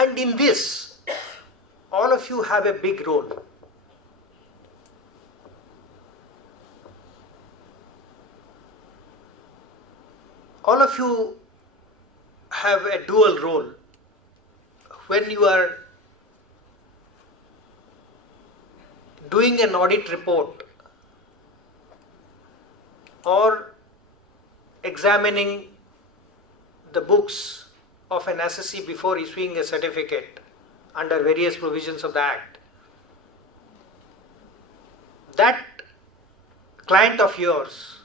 And in this, all of you have a big role. All of you have a dual role when you are doing an audit report or examining the books of an assessee before issuing a certificate under various provisions of the Act. That client of yours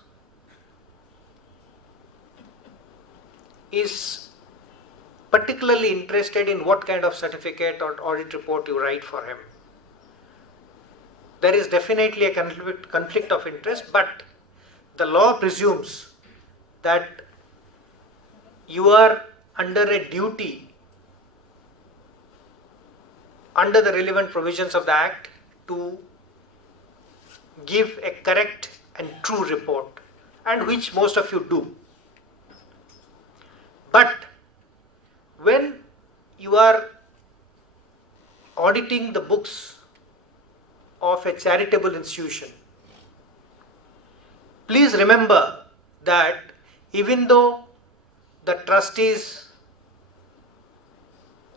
is particularly interested in what kind of certificate or audit report you write for him. There is definitely a conflict of interest, but the law presumes that you are under a duty under the relevant provisions of the Act to give a correct and true report, and which most of you do. But when you are auditing the books of a charitable institution, please remember that even though the trustees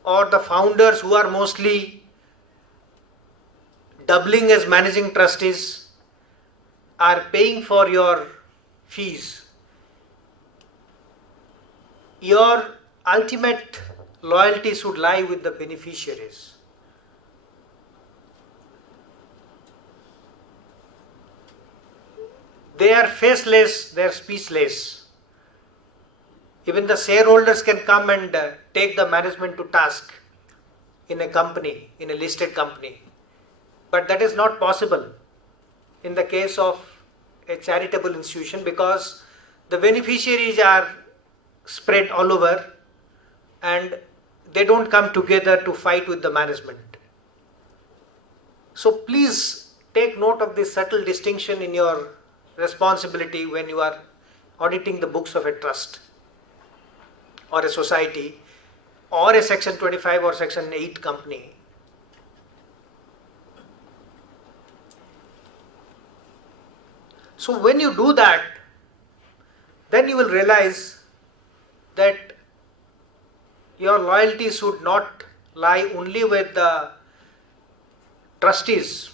or the founders, who are mostly doubling as managing trustees, are paying for your fees, your ultimate loyalty should lie with the beneficiaries. They are faceless, they are speechless. Even the shareholders can come and take the management to task in a company, in a listed company. But that is not possible in the case of a charitable institution, because the beneficiaries are spread all over and they don't come together to fight with the management. So please take note of this subtle distinction in your responsibility when you are auditing the books of a trust or a society or a Section 25 or Section 8 company. So when you do that, then you will realize that your loyalty should not lie only with the trustees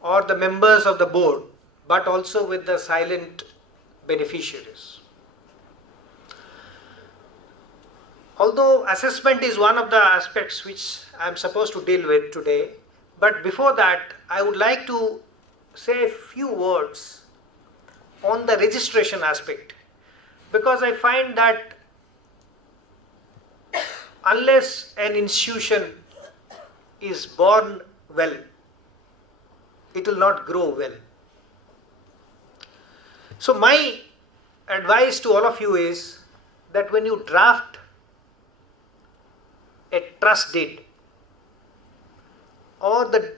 or the members of the board, but also with the silent beneficiaries. Although assessment is one of the aspects which I am supposed to deal with today, but before that I would like to say a few words on the registration aspect, because I find that unless an institution is born well, it will not grow well. So my advice to all of you is that when you draft a trust deed or the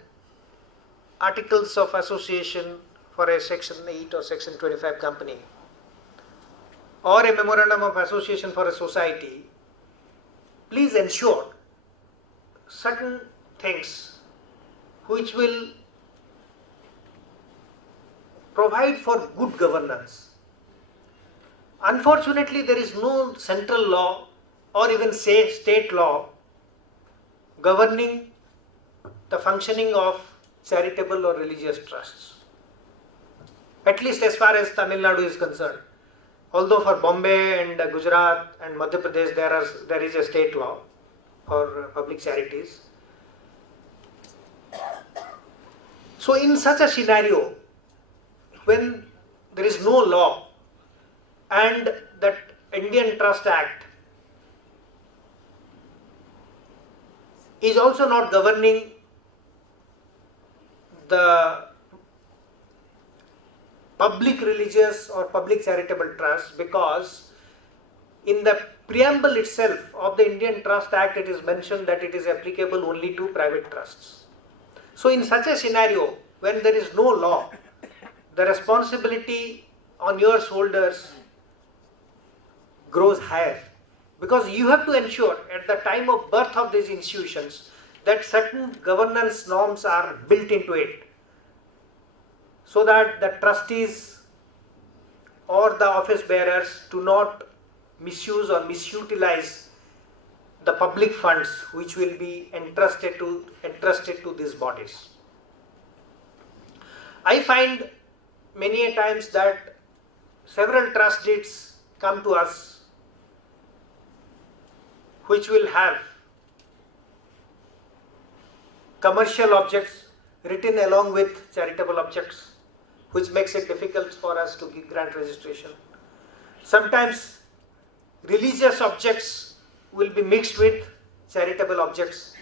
articles of association for a Section 8 or Section 25 company or a memorandum of association for a society, please ensure certain things which will provide for good governance. Unfortunately, there is no central law or even state law governing the functioning of charitable or religious trusts, at least as far as Tamil Nadu is concerned. Although for Bombay and Gujarat and Madhya Pradesh there is a state law for public charities. So in such a scenario, when there is no law and that Indian Trust Act is also not governing the public religious or public charitable trusts, because in the preamble itself of the Indian Trust Act it is mentioned that it is applicable only to private trusts. So in such a scenario, when there is no law, the responsibility on your shoulders grows higher, Because you have to ensure at the time of birth of these institutions that certain governance norms are built into it, so that the trustees or the office bearers do not misuse or misutilize the public funds which will be entrusted to these bodies. I find many a times that several trust deeds come to us which will have commercial objects written along with charitable objects, which makes it difficult for us to grant registration. Sometimes religious objects will be mixed with charitable objects,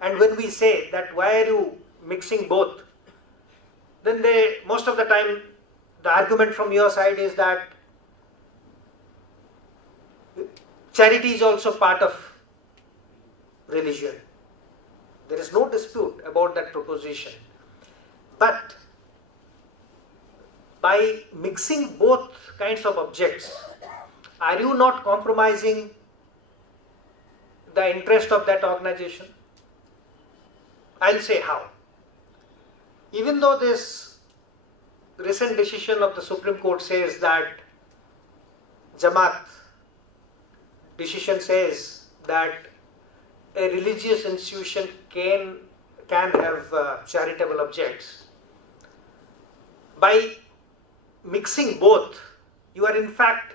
and when we say that why are you mixing both, then most of the time the argument from your side is that charity is also part of religion. There is no dispute about that proposition. But by mixing both kinds of objects, are you not compromising the interest of that organization? I'll say how. Even though this recent decision of the Supreme Court says that Jamaat decision says that a religious institution can have charitable objects, by mixing both, you are in fact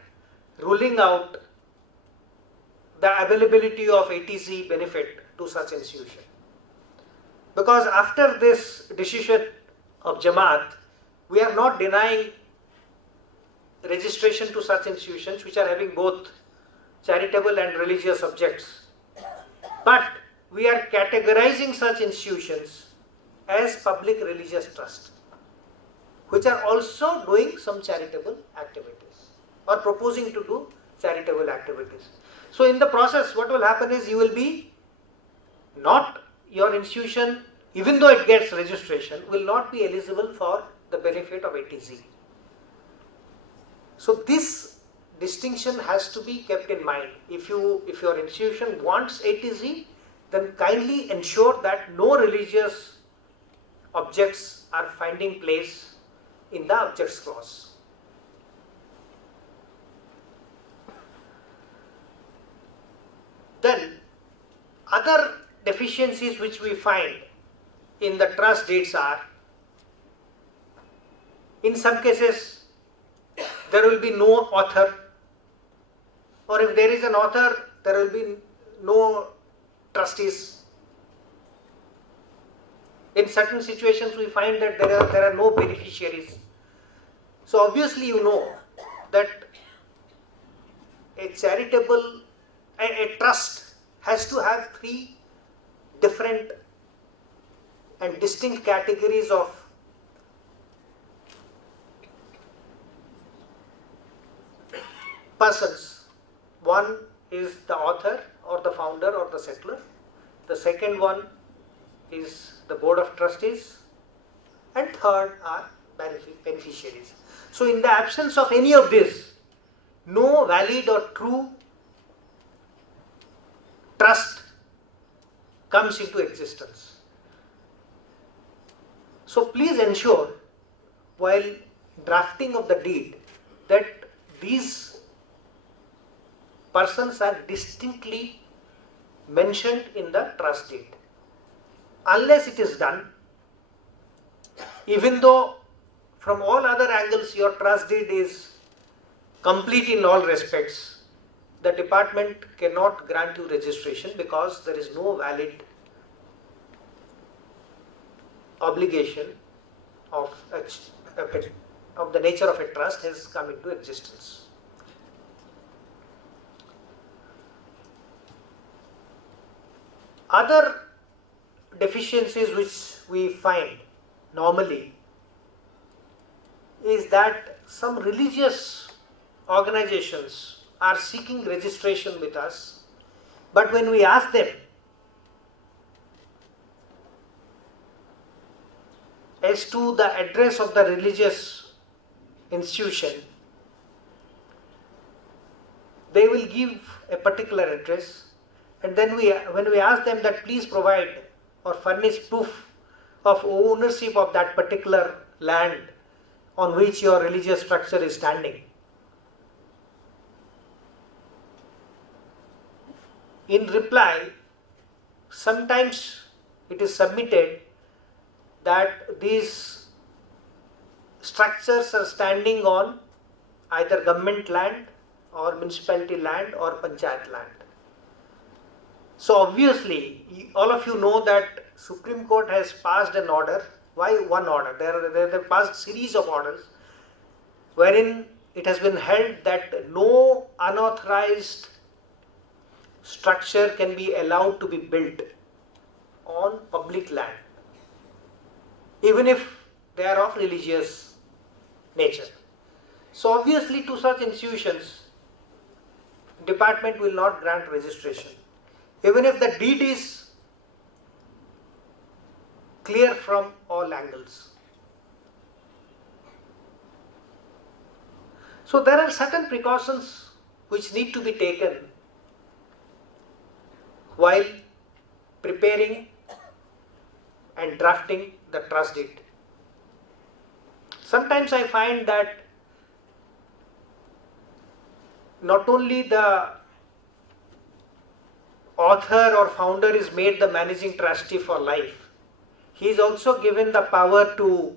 ruling out the availability of ATC benefit to such institution. Because after this decision of Jamaat, we are not denying registration to such institutions which are having both charitable and religious objects. But we are categorizing such institutions as public religious trust, which are also doing some charitable activities or proposing to do charitable activities. So in the process, what will happen is you will be not, your institution, even though it gets registration, will not be eligible for the benefit of ATC. So this distinction has to be kept in mind. If your institution wants ATC, then kindly ensure that no religious objects are finding place in the objects clause. Then other deficiencies which we find in the trust deeds are, in some cases there will be no author, or if there is an author, there will be no trustees. In certain situations we find that there are no beneficiaries. So obviously you know that a trust has to have three different and distinct categories of persons. One is the author or the founder or the settler. The second one is the board of trustees, and third are beneficiaries. So in the absence of any of this, no valid or true trust comes into existence. So please ensure while drafting of the deed that these persons are distinctly mentioned in the trust deed. Unless it is done, even though from all other angles your trust deed is complete in all respects, the department cannot grant you registration because there is no valid obligation of the nature of a trust has come into existence. Other deficiencies which we find normally is that some religious organizations are seeking registration with us, but when we ask them as to the address of the religious institution, they will give a particular address, and then when we ask them that please provide or furnish proof of ownership of that particular land on which your religious structure is standing, in reply, sometimes it is submitted that these structures are standing on either government land or municipality land or panchayat land. So obviously, all of you know that Supreme Court has passed an order. Why one order? They have passed series of orders wherein it has been held that no unauthorized structure can be allowed to be built on public land, even if they are of religious nature. So obviously to such institutions, department will not grant registration, even if the deed is clear from all angles. So there are certain precautions which need to be taken while preparing and drafting the trust deed. Sometimes I find that not only the author or founder is made the managing trustee for life, he is also given the power to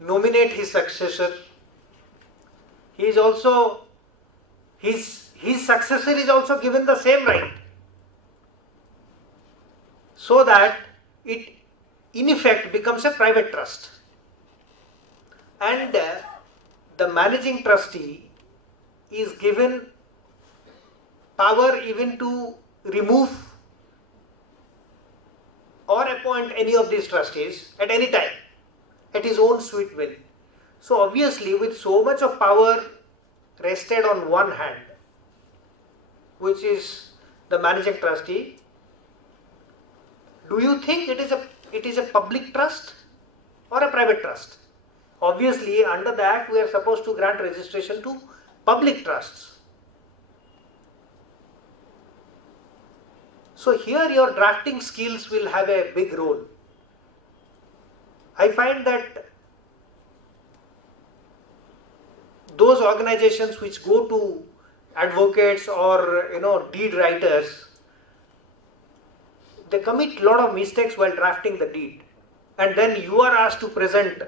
nominate his successor. He is also, his successor is also given the same right, so that it in effect becomes a private trust. And the managing trustee is given power even to remove or appoint any of these trustees at any time at his own sweet will. So obviously, with so much of power rested on one hand, which is the managing trustee, do you think it is a public trust or a private trust? Obviously, under the Act, we are supposed to grant registration to public trusts. So here your drafting skills will have a big role. I find that those organizations which go to advocates or deed writers, they commit a lot of mistakes while drafting the deed, and then you are asked to represent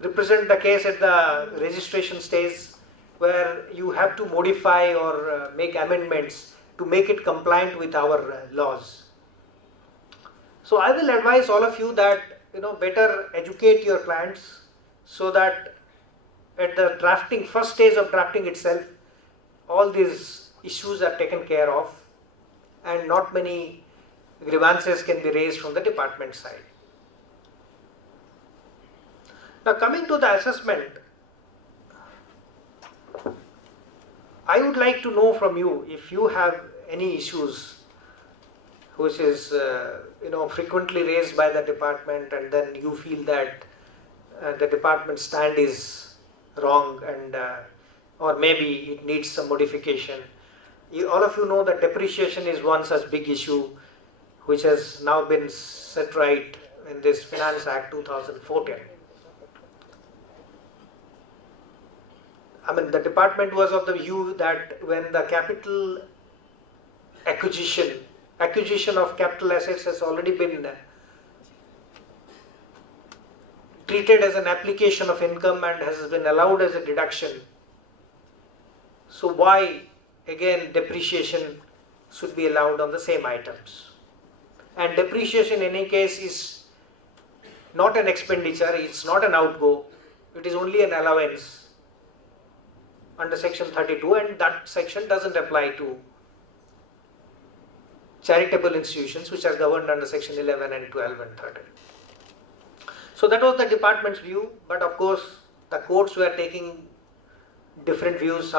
the case at the registration stage, where you have to modify or make amendments to make it compliant with our laws. So I will advise all of you that better educate your clients, so that at the first stage of drafting itself, all these issues are taken care of and not many grievances can be raised from the department side. Now coming to the assessment, I would like to know from you if you have any issues which is frequently raised by the department, and then you feel that the department's stand is wrong, and or maybe it needs some modification. All of you know that depreciation is one such big issue which has now been set right in this Finance Act 2014. I mean, the department was of the view that when the capital acquisition of capital assets has already been treated as an application of income and has been allowed as a deduction, so why again depreciation should be allowed on the same items? And depreciation in any case is not an expenditure, it's not an outgo, it is only an allowance under section 32, and that section doesn't apply to charitable institutions which are governed under section 11 and 12 and 13. So that was the department's view, but of course the courts were taking different views.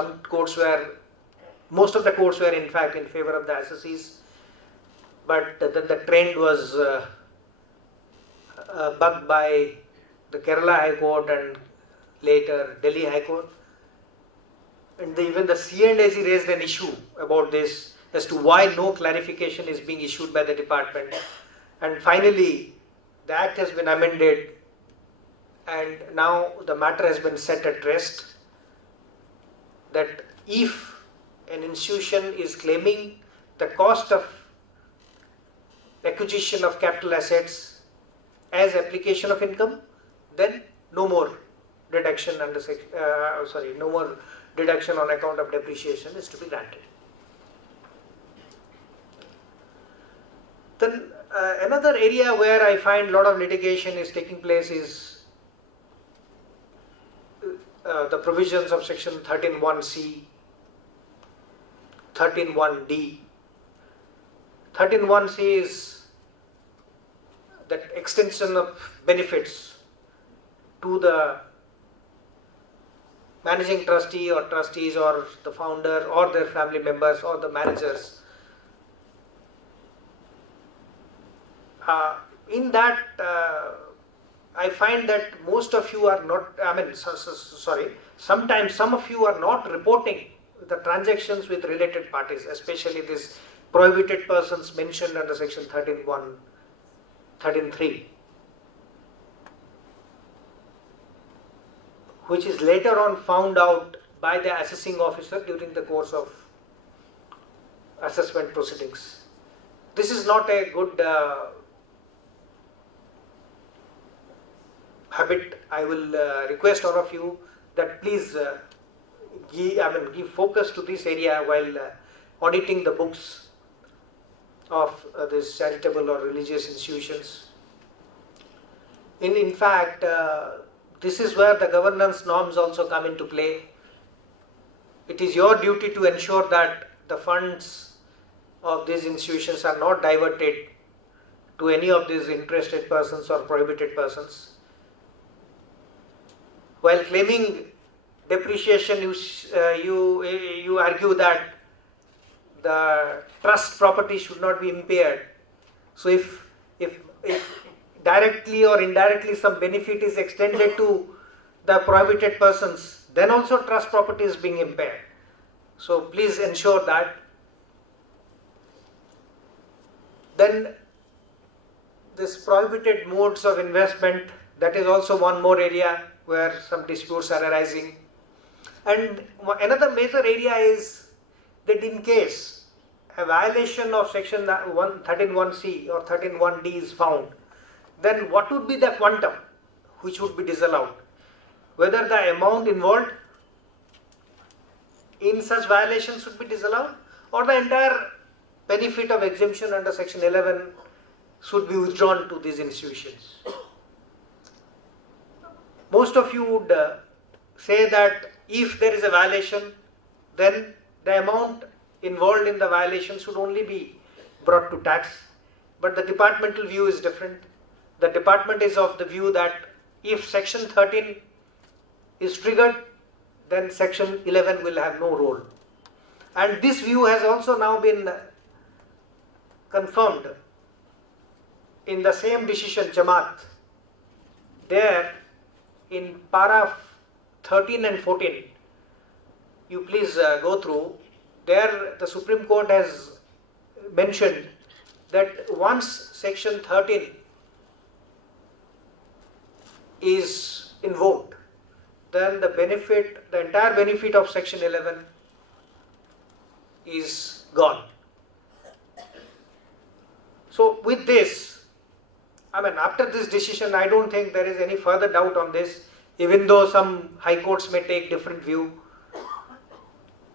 Most of the courts were in fact in favor of the assessees, but the trend was bucked by the Kerala High Court and later Delhi High Court. and even the C&AG raised an issue about this as to why no clarification is being issued by the department. And finally, the act has been amended and now the matter has been set at rest, that if an institution is claiming the cost of acquisition of capital assets as application of income, then no more deduction under no more deduction on account of depreciation is to be granted. Then another area where I find a lot of litigation is taking place is the provisions of section 13(1)(c), 13(1)(d). 13(1)(c) is that extension of benefits to the managing trustee or trustees or the founder or their family members or the managers. In that, I find that most of you are not, sometimes some of you are not reporting the transactions with related parties, especially these prohibited persons mentioned under section 13(1), 13(3), which is later on found out by the assessing officer during the course of assessment proceedings. This is not a good habit. I will request all of you that please give focus to this area while auditing the books of these charitable or religious institutions. In fact, this is where the governance norms also come into play. It is your duty to ensure that the funds of these institutions are not diverted to any of these interested persons or prohibited persons. While claiming depreciation, you argue that the trust property should not be impaired. So if directly or indirectly some benefit is extended to the prohibited persons, then also trust property is being impaired. So please ensure that. Then this prohibited modes of investment, that is also one more area where some disputes are arising. And another major area is that in case a violation of section 13(1)(c) or 13(1)(d) is found, then what would be the quantum which would be disallowed? Whether the amount involved in such violations should be disallowed, or the entire benefit of exemption under section 11 should be withdrawn to these institutions. Most of you would say that if there is a violation, then the amount involved in the violation should only be brought to tax. But the departmental view is different. The department is of the view that if section 13 is triggered, then section 11 will have no role. And this view has also now been confirmed in the same decision, Jamaat. There, in para 13 and 14, you please go through. There the Supreme Court has mentioned that once section 13 is invoked, then the entire benefit of section 11 is gone. So with this, after this decision, I don't think there is any further doubt on this, even though some high courts may take different view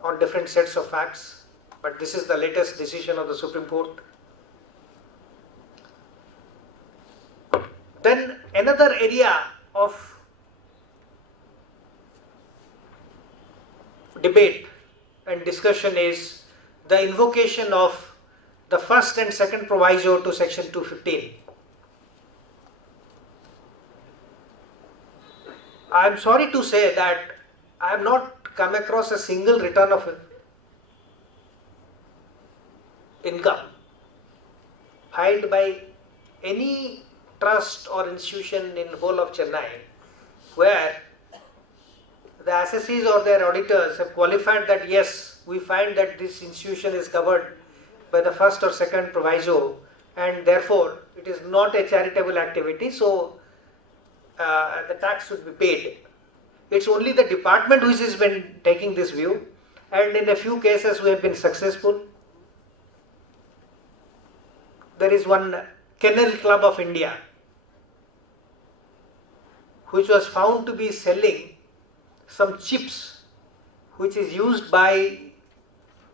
on different sets of facts. But this is the latest decision of the Supreme Court. Then another area of debate and discussion is the invocation of the first and second proviso to section 215. I am sorry to say that I have not come across a single return of income filed by any trust or institution in whole of Chennai where the assessees or their auditors have qualified that yes, we find that this institution is covered by the first or second proviso, and therefore it is not a charitable activity, so the tax should be paid. It's only the department which has been taking this view, and in a few cases we have been successful. There is one Kennel Club of India which was found to be selling some chips which is used by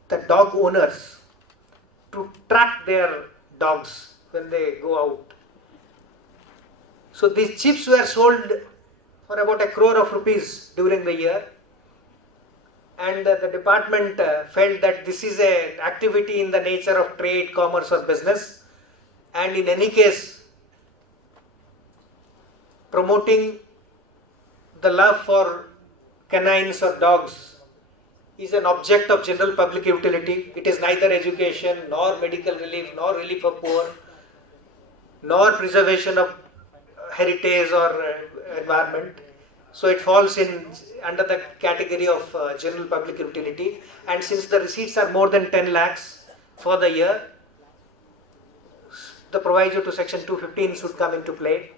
the dog owners to track their dogs when they go out. So these chips were sold for about 1 crore of rupees during the year, and the department felt that this is an activity in the nature of trade, commerce or business, and in any case promoting the love for canines or dogs is an object of general public utility. It is neither education nor medical relief nor relief of poor nor preservation of heritage or environment. So it falls in under the category of general public utility, and since the receipts are more than 10 lakhs for the year, the proviso to section 215 should come into play,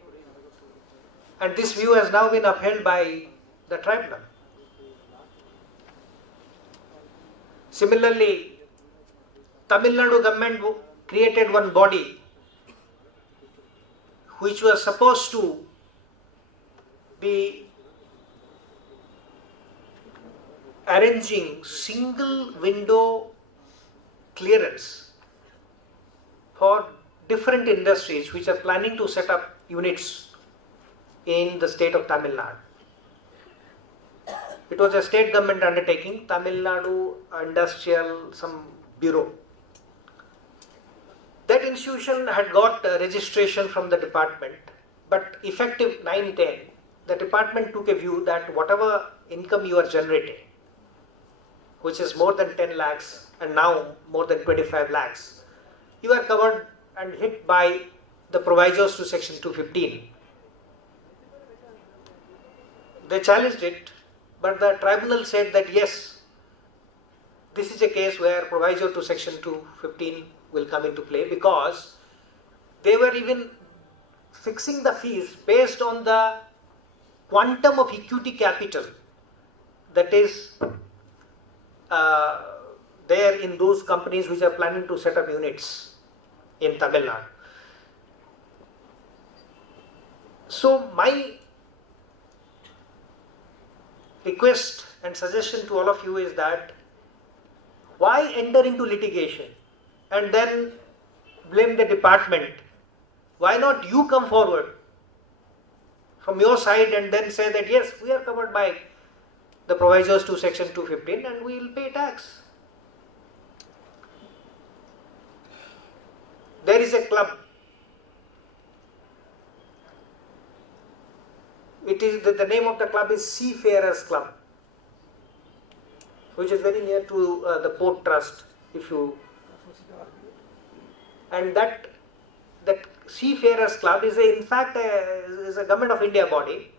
and this view has now been upheld by the tribunal. Similarly, Tamil Nadu government created one body which was supposed to be arranging single window clearance for different industries which are planning to set up units in the state of Tamil Nadu. It was a state government undertaking, Tamil Nadu Industrial some Bureau. That institution had got registration from the department, but effective 9/10, the department took a view that whatever income you are generating, which is more than 10 lakhs and now more than 25 lakhs, you are covered and hit by the provisos to section 215. They challenged it, but the tribunal said that yes, this is a case where proviso to section 215 will come into play, because they were even fixing the fees based on the quantum of equity capital that is there in those companies which are planning to set up units in Tamil Nadu. So my request and suggestion to all of you is that why enter into litigation and then blame the department? Why not you come forward from your side and then say that yes, we are covered by the provisos to section 215 and we will pay tax. There is a club. It is the name of the club is Seafarers Club, which is very near to the Port Trust. And that Seafarers Club is in fact a Government of India body,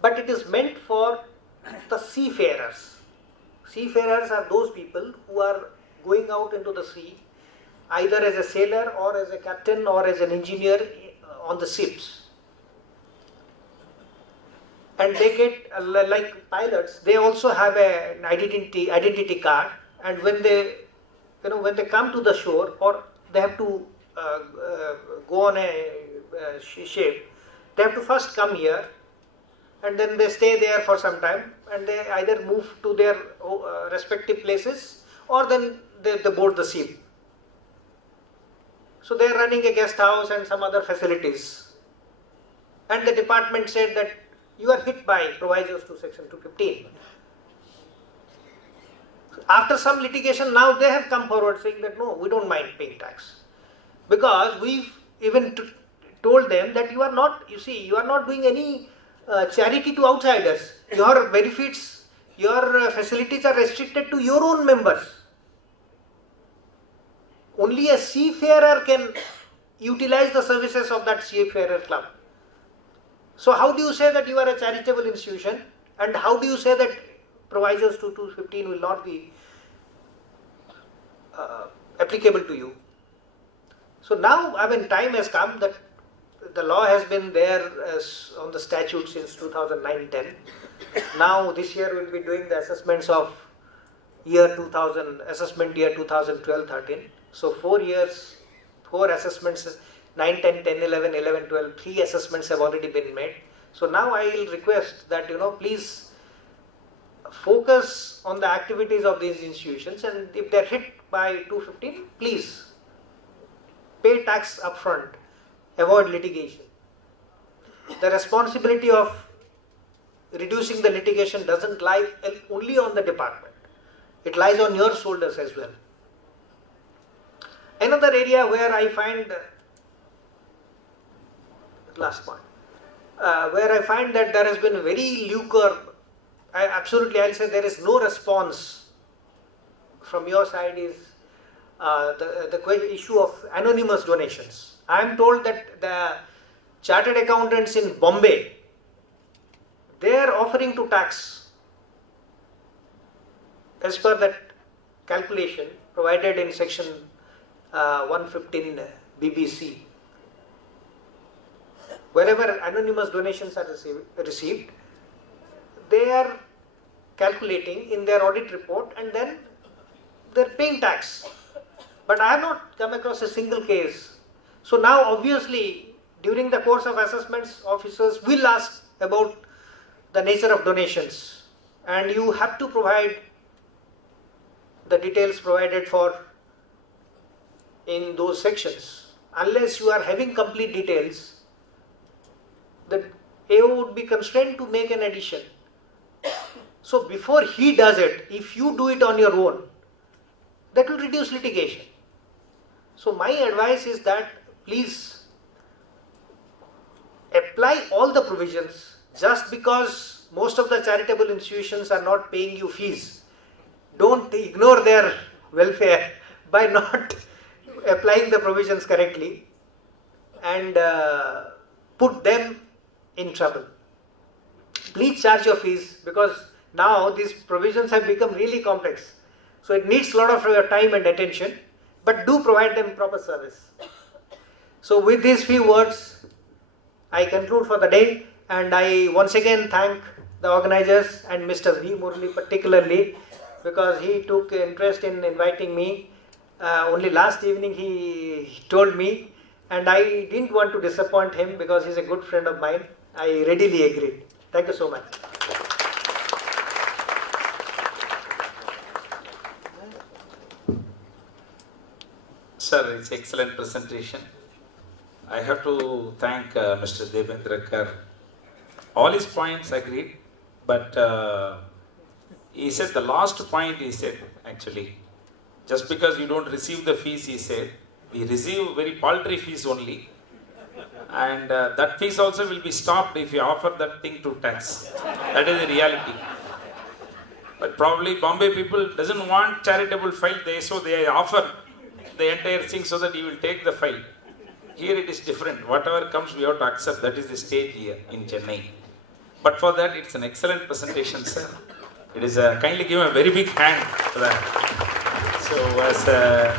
but it is meant for the seafarers. Seafarers are those people who are going out into the sea, either as a sailor or as a captain or as an engineer on the ships. And they get, like pilots, they also have an identity card, and when they come to the shore or they have to go on a ship, they have to first come here and then they stay there for some time and they either move to their respective places or then they board the ship. So they are running a guest house and some other facilities. And the department said that you are hit by provisos to section 215. After some litigation, now they have come forward saying that no, we don't mind paying tax. Because we've even told them that you are not doing any charity to outsiders. Your benefits, your facilities are restricted to your own members. Only a seafarer can utilize the services of that seafarer club. So how do you say that you are a charitable institution, and how do you say that provisos to 215 will not be applicable to you? So now, I mean, time has come that the law has been there as on the statute since 2009-10. Now this year we will be doing the assessments of year 2000, assessment year 2012-13. So 4 years, 4 assessments, 9, 10, 10, 11, 11, 12, 3 assessments have already been made. So now I will request that, please focus on the activities of these institutions, and if they are hit by 215, please pay tax upfront, avoid litigation. The responsibility of reducing the litigation doesn't lie only on the department. It lies on your shoulders as well. Another area where I find, last point, where I find that there has been very lukewarm, I'll say there is no response from your side is the issue of anonymous donations. I am told that the chartered accountants in Bombay, they are offering to tax as per that calculation provided in section 115 BBC. Wherever anonymous donations are received, they are calculating in their audit report, and then they are paying tax. But I have not come across a single case. So now obviously during the course of assessments, officers will ask about the nature of donations, and you have to provide the details provided for in those sections. Unless you are having complete details, the AO would be constrained to make an addition. So before he does it, if you do it on your own, that will reduce litigation. So my advice is that please apply all the provisions. Just because most of the charitable institutions are not paying you fees, don't ignore their welfare by not applying the provisions correctly and put them in trouble. Please charge your fees, because now these provisions have become really complex. So it needs a lot of your time and attention, but do provide them proper service. So with these few words, I conclude for the day, and I once again thank the organizers and Mr. V. Murli particularly, because he took interest in inviting me. Only last evening he told me, and I didn't want to disappoint him because he's a good friend of mine. I readily agreed. Thank you so much. Sir, it's excellent presentation. I have to thank Mr. Devendra Kar. All his points agreed, but he said the last point he said actually, just because you don't receive the fees, he said, we receive very paltry fees only, and that fees also will be stopped if you offer that thing to tax. That is the reality. But probably Bombay people doesn't want charitable file, so they offer the entire thing so that you will take the file. Here it is different. Whatever comes, we have to accept. That is the stage here in Chennai. But for that, it's an excellent presentation, sir. It is kindly give a very big hand for that. So, as a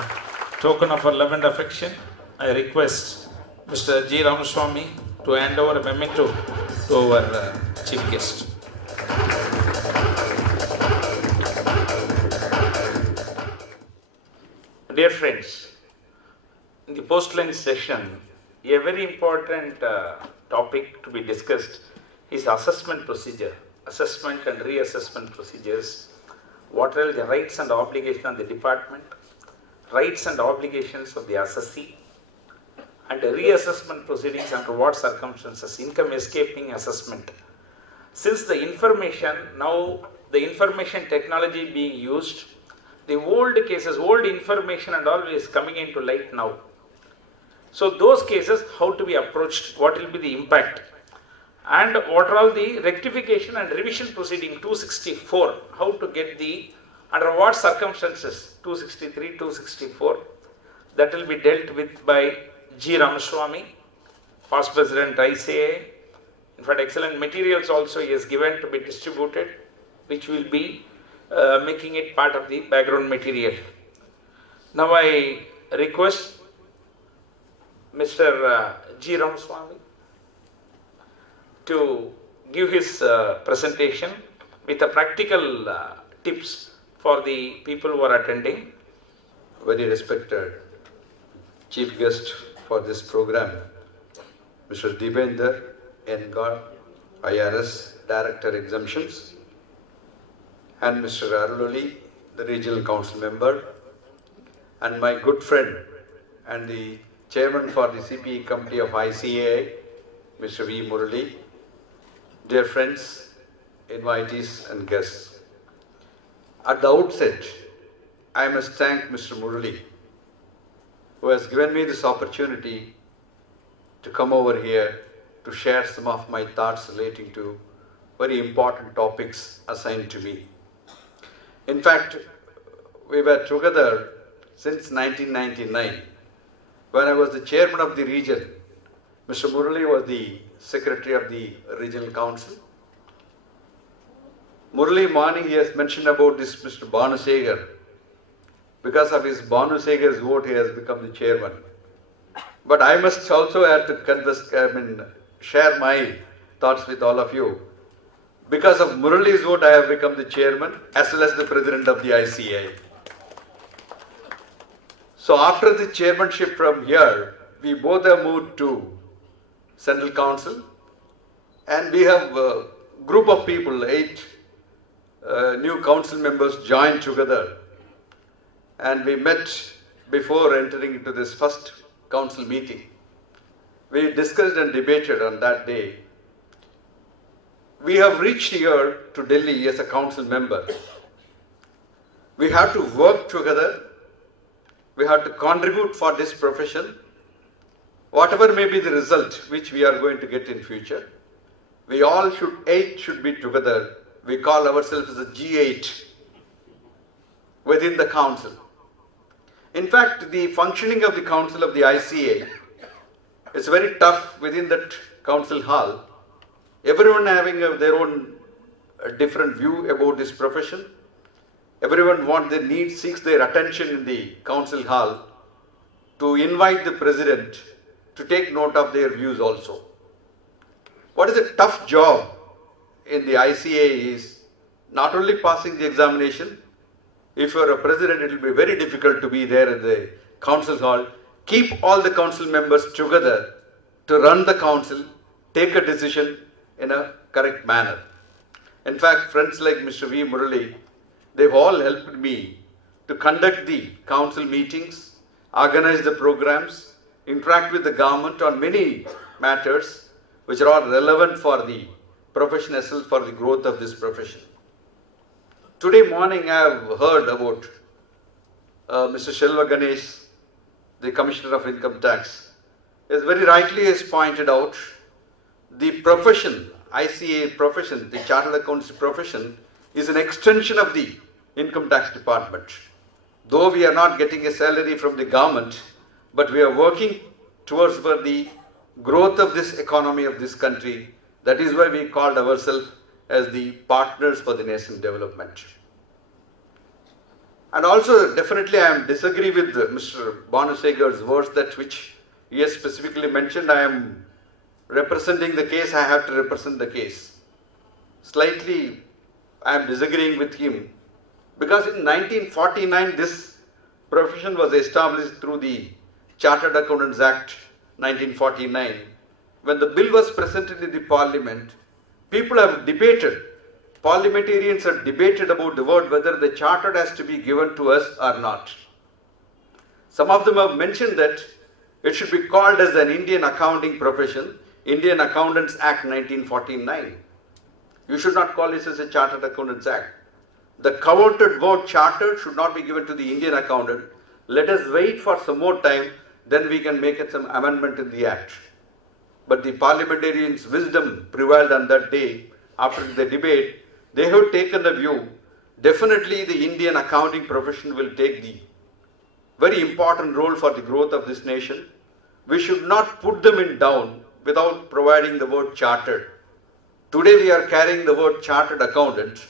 token of our love and affection, I request Mr. G. Ramaswamy to hand over a memento to our chief guest. Dear friends, in the post-lunch session, a very important topic to be discussed is assessment procedure, assessment and reassessment procedures. What are the rights and obligations of the department, rights and obligations of the assessee, and the reassessment proceedings under what circumstances, income escaping assessment. Since the information, now the information technology being used, the old cases, old information and all is coming into light now. So those cases, how to be approached, what will be the impact, and what are all the rectification and revision proceeding 264, how to get the, under what circumstances, 263, 264, that will be dealt with by G. Ramaswamy, past President ICAI, In fact, excellent materials also he has given to be distributed, which will be making it part of the background material. Now I request Mr. G. Ramaswamy to give his presentation with a practical tips for the people who are attending. Very respected chief guest for this program, Mr. Dibender N. God, IRS Director Exemptions, and Mr. Aruloli, the Regional Council Member, and my good friend and the Chairman for the CPE Committee of ICAI, Mr. V. Murali, dear friends, invitees and guests. At the outset, I must thank Mr. Murali, who has given me this opportunity to come over here to share some of my thoughts relating to very important topics assigned to me. In fact, we were together since 1999. When I was the chairman of the region, Mr. Murali was the secretary of the regional council. Murali morning, he has mentioned about this Mr. Bhanusegar. Because of his Bhanusegar's vote, he has become the chairman. But I must also have to share my thoughts with all of you. Because of Murali's vote, I have become the chairman as well as the president of the ICAI. So after the chairmanship from here, we both have moved to Central Council, and we have a group of people, 8 new council members joined together, and we met before entering into this first council meeting. We discussed and debated on that day. We have reached here to Delhi as a council member. We have to work together. We have to contribute for this profession. Whatever may be the result which we are going to get in future, we all should be together. We call ourselves as a G8 within the council. In fact, the functioning of the council of the ICA is very tough within that council hall. Everyone having their own different view about this profession. Everyone wants their needs, seeks their attention in the council hall to invite the president to take note of their views also. What is a tough job in the ICA is not only passing the examination. If you are a president, it will be very difficult to be there in the council hall. Keep all the council members together to run the council, take a decision in a correct manner. In fact, friends like Mr. V. Murali, they've all helped me to conduct the council meetings, organize the programs, interact with the government on many matters which are all relevant for the profession as well, for the growth of this profession. Today morning I have heard about Mr. Shelva Ganesh, the Commissioner of Income Tax, as very rightly has pointed out, the profession, ICA profession, the Chartered Accounts profession is an extension of the Income Tax Department. Though we are not getting a salary from the government, but we are working towards for the growth of this economy of this country. That is why we called ourselves as the partners for the nation development. And also definitely I am disagree with Mr. Bhanusegar's words that which he has specifically mentioned. I am representing the case, I have to represent the case. Slightly I am disagreeing with him because in 1949 this profession was established through the Chartered Accountants Act 1949. When the bill was presented in the parliament, people have debated, parliamentarians have debated about the word whether the chartered has to be given to us or not. Some of them have mentioned that it should be called as an Indian accounting profession, Indian Accountants Act 1949. You should not call this as a Chartered Accountants Act. The coveted word chartered should not be given to the Indian accountant. Let us wait for some more time, then we can make some amendment in the act. But the parliamentarians' wisdom prevailed on that day. After the debate, they have taken the view, definitely the Indian accounting profession will take the very important role for the growth of this nation. We should not put them in down without providing the word chartered. Today we are carrying the word chartered accountant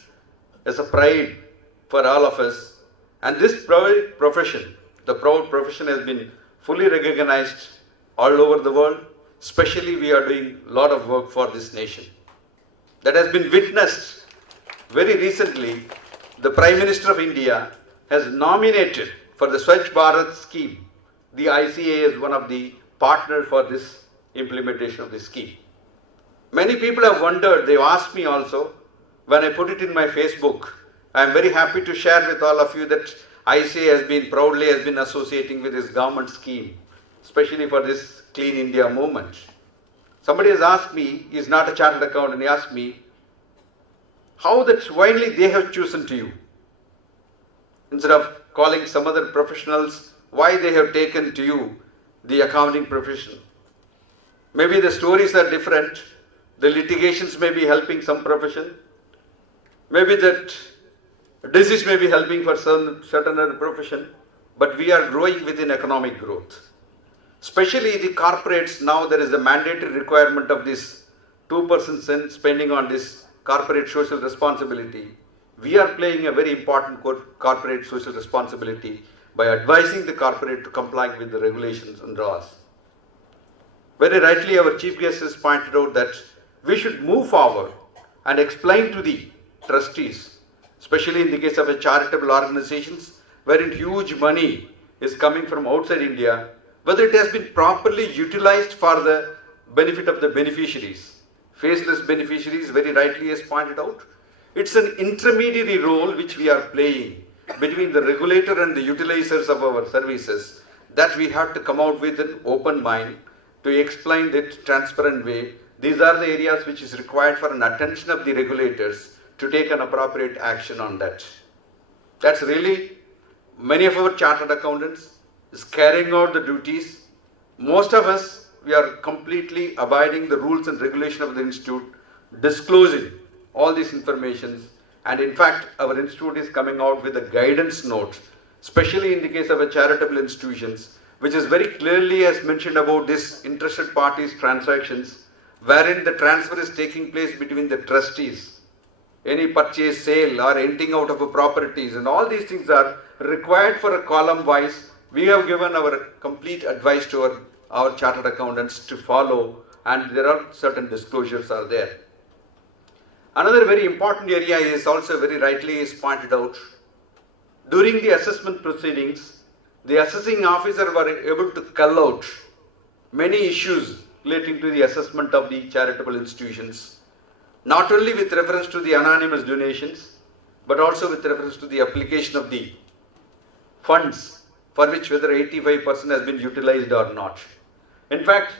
as a pride for all of us. And this proud profession, the proud profession has been fully recognized all over the world. Especially we are doing a lot of work for this nation. That has been witnessed very recently. The Prime Minister of India has nominated for the Swachh Bharat scheme the ICAI as one of the partners for this implementation of this scheme. Many people have wondered, they've asked me also, when I put it in my Facebook, I am very happy to share with all of you that ICAI proudly has been associating with this government scheme, especially for this Clean India movement. Somebody has asked me, he is not a chartered accountant, he asked me, how that finally they have chosen to you. Instead of calling some other professionals, why they have taken to you the accounting profession. Maybe the stories are different, the litigations may be helping some profession, maybe that disease may be helping for some certain other profession, but we are growing within economic growth. Especially the corporates, now there is a mandatory requirement of this 2% spending on this corporate social responsibility. We are playing a very important corporate social responsibility by advising the corporate to comply with the regulations and laws. Very rightly our chief guest has pointed out that we should move forward and explain to the trustees, especially in the case of a charitable organizations wherein huge money is coming from outside India, whether it has been properly utilized for the benefit of the beneficiaries. Faceless beneficiaries, very rightly as pointed out. It's an intermediary role which we are playing between the regulator and the utilizers of our services, that we have to come out with an open mind to explain it transparent way. These are the areas which is required for an attention of the regulators to take an appropriate action on that. That's really, many of our chartered accountants is carrying out the duties. Most of us, we are completely abiding the rules and regulation of the institute, disclosing all these informations. And in fact, our institute is coming out with a guidance note, especially in the case of a charitable institutions, which is very clearly as mentioned about this interested parties transactions, wherein the transfer is taking place between the trustees, any purchase, sale or renting out of a properties, and all these things are required for a column wise. We have given our complete advice to our chartered accountants to follow, and there are certain disclosures are there. Another very important area is also very rightly is pointed out. During the assessment proceedings, the assessing officer were able to cull out many issues relating to the assessment of the charitable institutions, not only with reference to the anonymous donations, but also with reference to the application of the funds for which whether 85% has been utilized or not. In fact,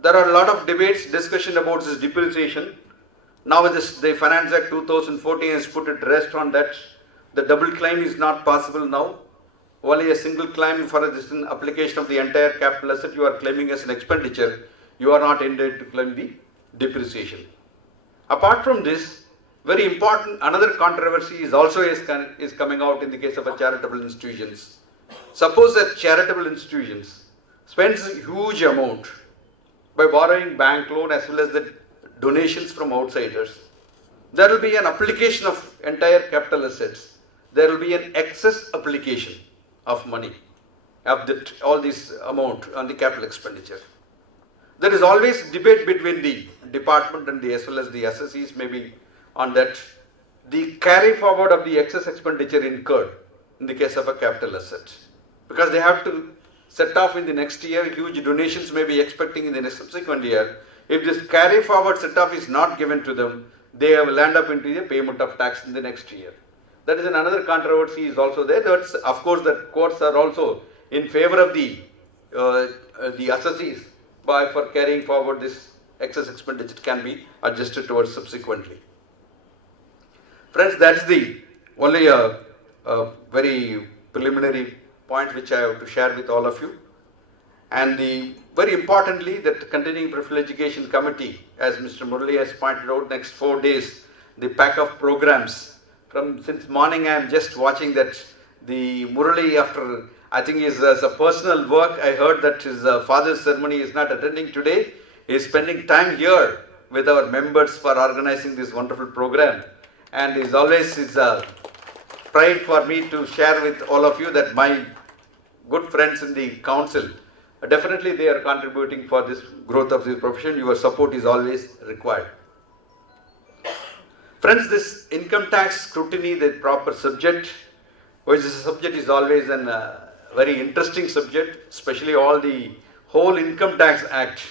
there are a lot of debates, discussion about this depreciation. Now the Finance Act 2014 has put at rest on that. The double claim is not possible now. Only a single claim for this application of the entire capital asset you are claiming as an expenditure. You are not entitled to claim the depreciation. Apart from this, very important, another controversy is also is coming out in the case of a charitable institutions. Suppose that charitable institutions spends a huge amount by borrowing bank loan as well as the donations from outsiders. There will be an application of entire capital assets. There will be an excess application of money of that, all this amount on the capital expenditure. There is always debate between the department and the as well as the assessees maybe on that. The carry forward of the excess expenditure incurred in the case of a capital asset, because they have to set off in the next year, huge donations may be expecting in the next subsequent year. If this carry forward set off is not given to them, they will land up into the payment of tax in the next year. That is another controversy is also there. That's, of course, the courts are also in favor of the assessees for carrying forward this excess expenditure can be adjusted towards subsequently. Friends, that's the only a very preliminary point which I have to share with all of you. And very importantly, that Continuing Professional Education Committee, as Mr. Murali has pointed out, next 4 days, the pack of programs. Since morning I am just watching that the Murali, after I think is as a personal work, I heard that his father's ceremony is not attending today. He is spending time here with our members for organizing this wonderful program. And it's always a pride for me to share with all of you that my good friends in the council, definitely they are contributing for this growth of this profession. Your support is always required. Friends, this income tax scrutiny, the proper subject, which is a subject is always a very interesting subject, especially all the whole Income Tax Act.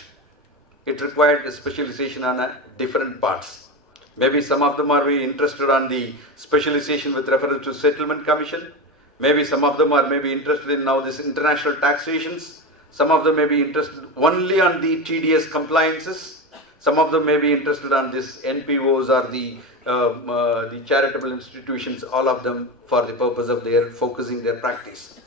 It required a specialization on different parts. Maybe some of them are very interested on the specialization with reference to settlement commission. Maybe some of them are maybe interested in now this international taxations. Some of them may be interested only on the TDS compliances. Some of them may be interested on this NPOs or the charitable institutions, all of them for the purpose of their focusing their practice.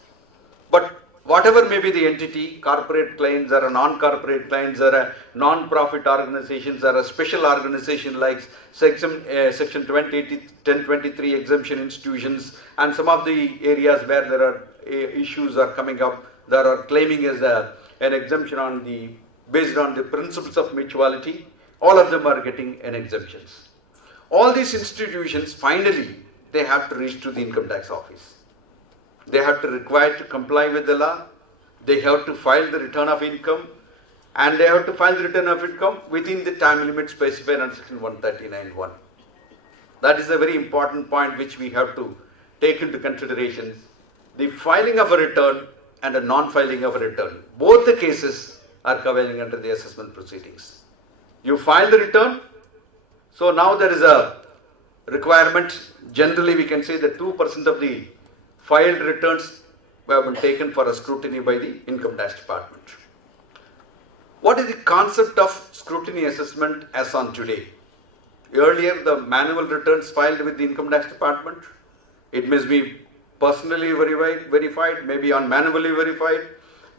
But whatever may be the entity, corporate clients or non-corporate clients or a non-profit organizations or a special organization like Section 1023 exemption institutions, and some of the areas where there are issues are coming up, that are claiming as an exemption on based on the principles of mutuality, all of them are getting an exemptions. All these institutions finally they have to reach to the income tax office. They have to require to comply with the law. They have to file the return of income, and they have to file the return of income within the time limit specified on section 139(1). That is a very important point which we have to take into consideration. The filing of a return and a non-filing of a return, both the cases are covering under the assessment proceedings. You file the return, so now there is a requirement. Generally, we can say that 2% of the filed returns have been taken for a scrutiny by the Income Tax Department. What is the concept of scrutiny assessment as on today? Earlier, the manual returns filed with the Income Tax Department, it must be personally verified, maybe manually verified.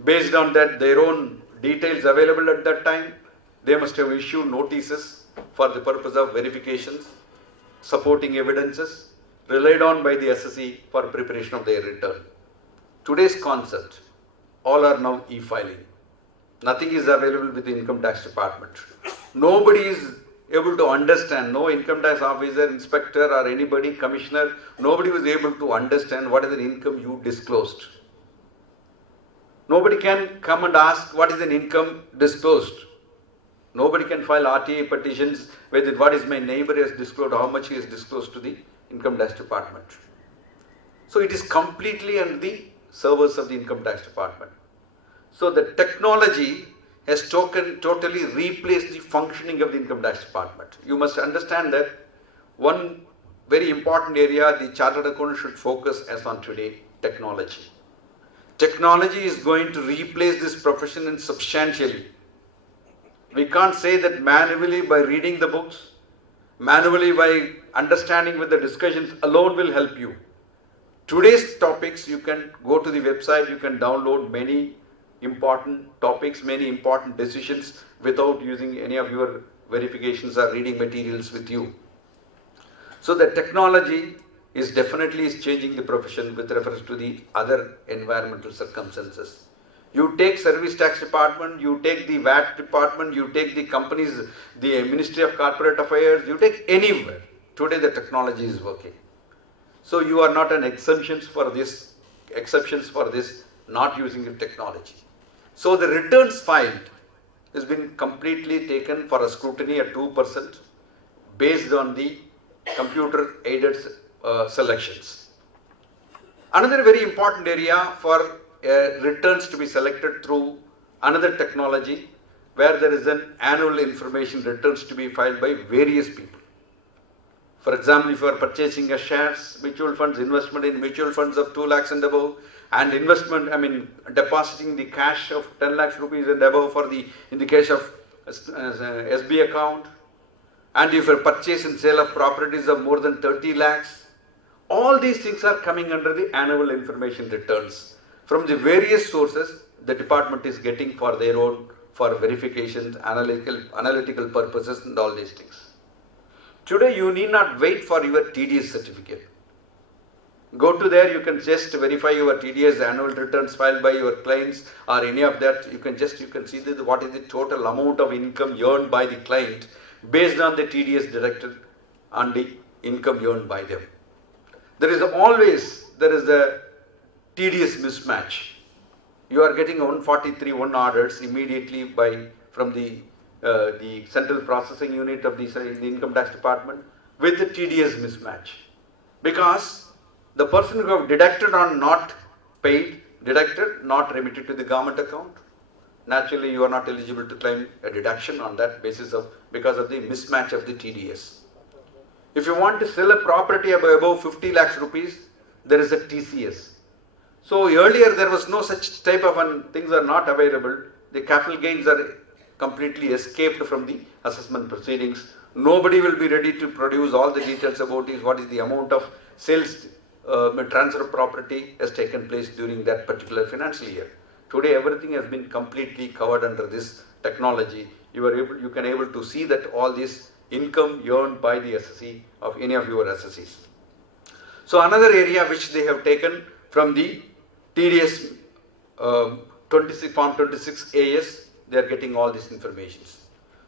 Based on that, their own details available at that time, they must have issued notices for the purpose of verifications, supporting evidences, relied on by the assessee for preparation of their return. Today's concept, all are now e-filing. Nothing is available with the Income Tax Department. Nobody is able to understand, no income tax officer, inspector or anybody, commissioner, nobody was able to understand what is the income you disclosed. Nobody can come and ask what is an income disclosed. Nobody can file RTA petitions with what is my neighbor has disclosed, how much he has disclosed to the Income Tax Department. So it is completely under the servers of the Income Tax Department. So the technology has totally replaced the functioning of the Income Tax Department. You must understand that one very important area the Chartered Accountant should focus as on today, technology. Technology is going to replace this profession substantially. We can't say that manually by reading the books, manually by understanding with the discussions alone will help you. Today's topics, you can go to the website, you can download many important topics, many important decisions without using any of your verifications or reading materials with you. So the technology is definitely changing the profession with reference to the other environmental circumstances. You take Service Tax Department, you take the VAT Department, you take the companies, the Ministry of Corporate Affairs, you take anywhere. Today the technology is working. So you are not an exceptions for this not using the technology. So the returns filed has been completely taken for a scrutiny at 2% based on the computer aided selections. Another very important area for returns to be selected through another technology where there is an annual information returns to be filed by various people. For example, if you are purchasing a shares, mutual funds, investment in mutual funds of 2 lakhs and above, and depositing the cash of 10 lakhs rupees and above in the case of SB account, and if you purchase and sale of properties of more than 30 lakhs, all these things are coming under the annual information returns. From the various sources, the department is getting for their own, for verifications, analytical purposes and all these things. Today you need not wait for your TDS certificate. Go to there, you can just verify your TDS annual returns filed by your clients or any of that. You can see what is the total amount of income earned by the client based on the TDS deducted on the income earned by them. There is a TDS mismatch. You are getting 143 orders immediately from the central processing unit of the income tax department with the TDS mismatch, because the person who have deducted on not paid, deducted, not remitted to the government account, naturally you are not eligible to claim a deduction on that basis because of the mismatch of the TDS. If you want to sell a property above 50 lakhs rupees, there is a TCS. So earlier there was no such type of things are not available. The capital gains are completely escaped from the assessment proceedings. Nobody will be ready to produce all the details about what is the amount of sales transfer of property has taken place during that particular financial year. Today everything has been completely covered under this technology. You can able to see that all this income earned by the assessee of any of your assessees. So another area which they have taken from the TDS Form 26 AS, they are getting all these informations.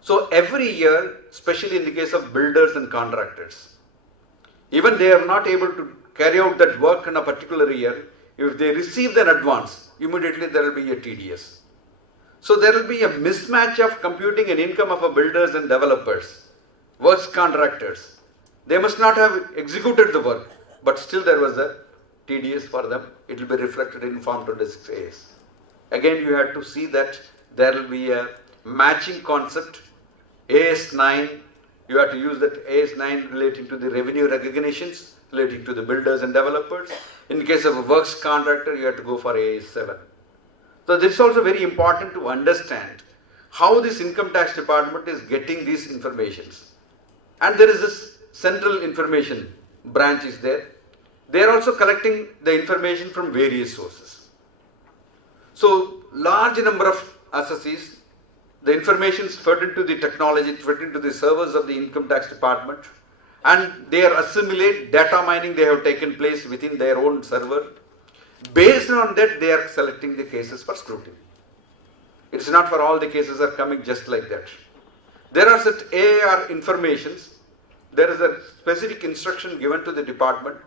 So every year, especially in the case of builders and contractors, even they are not able to carry out that work in a particular year, if they receive an advance, immediately there will be a TDS. So there will be a mismatch of computing an income of a builders and developers, works contractors. They must not have executed the work, but still there was a TDS for them. It will be reflected in Form 26 AS. Again, you have to see that there will be a matching concept. AS9, you have to use that AS9 relating to the revenue recognitions, relating to the builders and developers. In case of a works contractor, you have to go for AS7. So this is also very important to understand how this income tax department is getting these informations. And there is this central information branch is there. They are also collecting the information from various sources. So large number of assessees, the information is fed into the technology, fed into the servers of the income tax department, and they are assimilate data mining they have taken place within their own server. Based on that, they are selecting the cases for scrutiny. It's not for all the cases are coming just like that. There are such AAR informations. There is a specific instruction given to the department.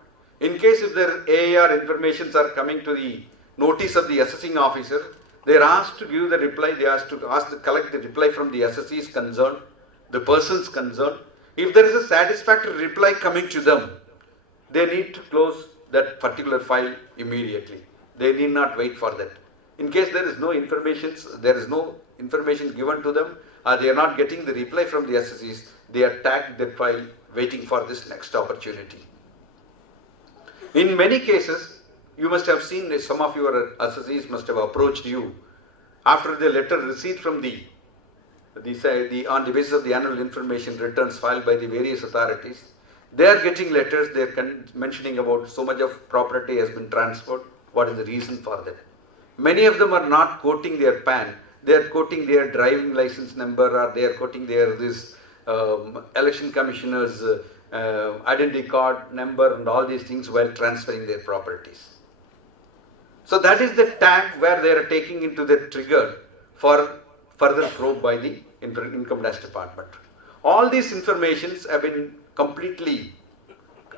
In case if their AAR informations are coming to the notice of the assessing officer, they are asked to give the reply. They are asked to collect the reply from the assessees concerned, the persons concerned. If there is a satisfactory reply coming to them, they need to close that particular file immediately. They need not wait for that. In case there is no information given to them, or they are not getting the reply from the assessees, they are tagged that file waiting for this next opportunity. In many cases, you must have seen that some of your assessees must have approached you after the letter received from on the basis of the annual information returns filed by the various authorities. They are getting letters, they are mentioning about so much of property has been transferred. What is the reason for that? Many of them are not quoting their PAN, they are quoting their driving license number, or they are quoting their election commissioner's identity card number and all these things while transferring their properties. So that is the tag where they are taking into the trigger for further probe by the income tax department. All these informations have been completely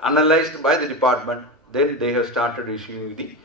analyzed by the department. Then they have started issuing the